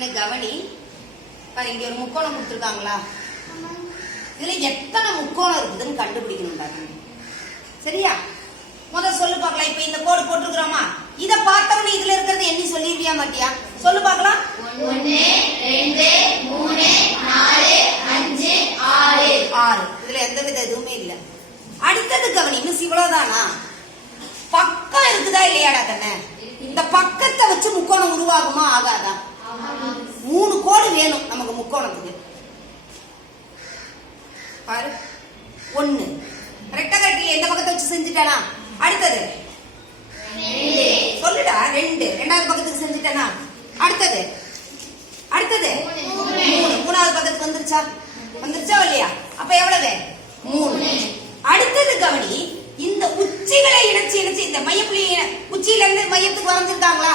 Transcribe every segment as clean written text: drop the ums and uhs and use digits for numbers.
என்ன கவனி, இங்க ஒரு முக்கோணம் கொடுத்துருக்காங்களா? இதுல எத்தனை முக்கோணம் இருக்குதுன்னு கண்டுபிடிக்கணும்டா. சரியா? முதல் சொல்லு பார்க்கலாம். இப்ப இந்த கோடு போட்டுருக்கிறோமா, இத பார்த்தவனே இதுல இருக்கிறது எண்ணி சொல்லிருவியா மாட்டியா? சொல்லு பார்க்கலாம். 1 2 3 4 5 6 6. இதுல எந்த வித எதுவுமே இல்ல. அடுத்தது கவனி, மிஸ் இவ்வளவுதானா? பக்கம் இருக்குதா இல்லையாடா கண்ணே? இந்த பக்கத்தை வச்சு முக்கோணம் உருவாகுமா ஆகாதா? 3 கோடு வேணும் நமக்கு முக்கோணத்துக்கு. பாரு, 1 கரெக்டா கரெக்ட். எந்த பக்கத்தை வச்சு செஞ்சுட்டானா? அடுத்தது சொல்லுடா. 2 ரெண்டாவது பக்கத்துக்கு செஞ்சுட்டானா? அடுத்தது அடுத்தது 3 மூணாவது பக்கத்துக்கு வந்துருச்சா? வந்துருச்சா இல்லையா? அப்ப எவ்வளவு? 3. அடுத்தது கவனி, இந்த உச்சிகளை இணைச்சு இணைச்சு இந்த மையப்புள்ளி உச்சியில இருந்து மையத்துக்கு வரைஞ்சிருக்காங்களா?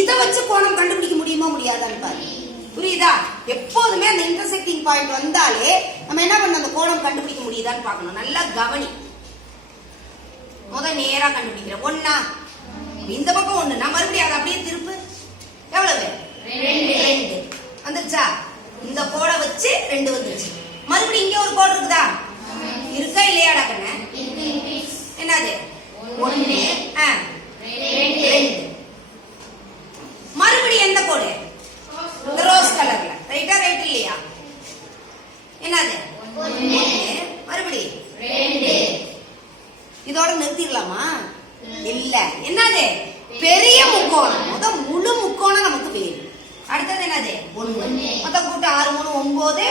இத வச்சு கோணம் கண்டுபிடிக்க முடியுமா முடியாதான்னு பாரு. புரியுதா? எப்போதுமே அந்த இன்டர்செக்டிங் பாயிண்ட் வந்தாலே நம்ம என்ன பண்ணணும், அந்த கோணம் கண்டுபிடிக்க முடியுதான்னு பார்க்கணும். நல்லா கவனி. முதல் நேரா கண்டுபிடிக்கிறேன். 1 இந்த பக்கம் 1, நான் மறுபடியும் அதை அப்படியே திருப்பு. எவ்வளவு? 2 வந்துருச்சா? இந்த கோடை வச்சு 2 வந்துருச்சு. மறுபடியும் இங்க ஒரு கோடு இருக்குதா? இருக்கா இல்லையாடா கண்ணு? என்னது? 1 2. மறுபடியும் எந்த கோடு? இந்த ரோஸ் கலர்ல. ரைட்டா ரைட் இல்லையா? என்னது? 1 மறுபடியும் 2. இதோட நிறுத்திடலாமா? இல்ல. என்னது? பெரிய முக்கோணம். முழு முக்கோணம் நமக்கு வேணும். அடுத்தது என்னது? 1. மொத்தம் கூட்ட 6 3 9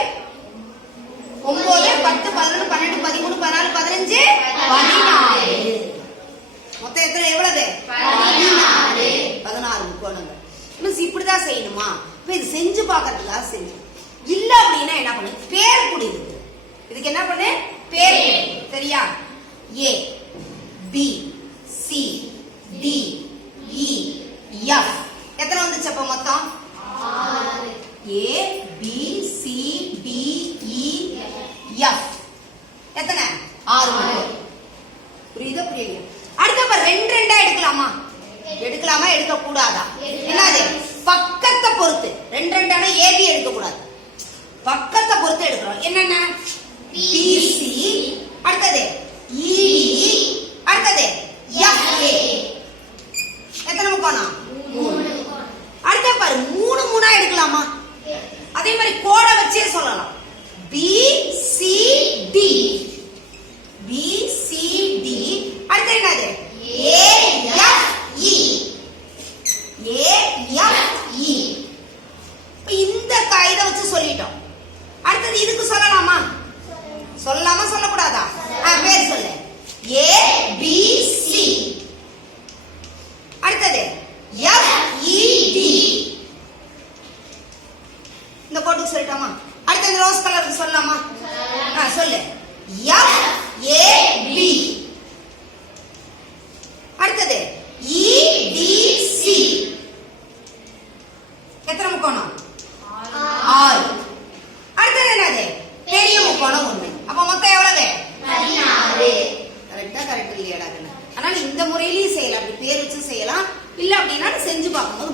9 10 11 12 13 14 15 14. மொத்தம் எத்தனை? எவ்வளவு? 16 முக்கோணங்கள். மிஸ் இப்படிதான் செய்யணுமா? இப்ப இது செஞ்சு பாக்கிறதுக்காக செஞ்சு. இல்ல அப்படின்னா என்ன பண்ணு, பேர் கூடி இருக்கு. இதுக்கு என்ன பண்ணு? பேர். சரியா? A B C D E F. எத்தனை வந்துச்சு அப்ப மொத்தம்? 6. A B C D E F. எத்தனை? 6. புரியுதா புரியலையா? அடுத்த 2 2 எடுக்கலாமா? எடுக்கலாமா எடுக்க கூடாதா? என்னது? பக்கத்தை பொறுத்து 2 2 AB எடுக்க கூடாது. பக்கத்தை பொறுத்து எடுக்கிறோம். என்னென்ன? BC, அடுத்தது ED, அடுத்தது FA. எத்தனை முக்கோணம்? 3. அடுத்த பாரு 3 3 எடுக்கலாமா? அதே மாதிரி கோடை வச்சே சொல்லலாம். BCD, BCD. அடுத்து என்னது? AFE, AFE. இந்த இதை வச்சு சொல்லிட்டோம். அடுத்தது இதுக்கு சொல்லலாமா? சொல்லலாமா சொல்லக்கூடாதா? பேர் சொல்லு. ABC. அடுத்தது FED. இந்த கோட்டுக்கு சொல்லிட்டோமா? அடுத்தது ரோஸ் கலருக்கு சொல்லலாமா? சொல்லு. FAB. அடுத்தது EDC. எத்தனை முக்கோணம்? 6. அடுத்தது என்னது? பெரிய முக்கோணம் 1. அப்ப மொத்தம் எவ்வளவு? 16. கரெக்டா கரெக்ட் இல்லையாடா? அதனால இந்த முறையிலயும் செய்யலாம். அப்படி பேர் வச்சு செய்யலாம். இல்ல அப்படின்னா செஞ்சு பார்க்கும்போது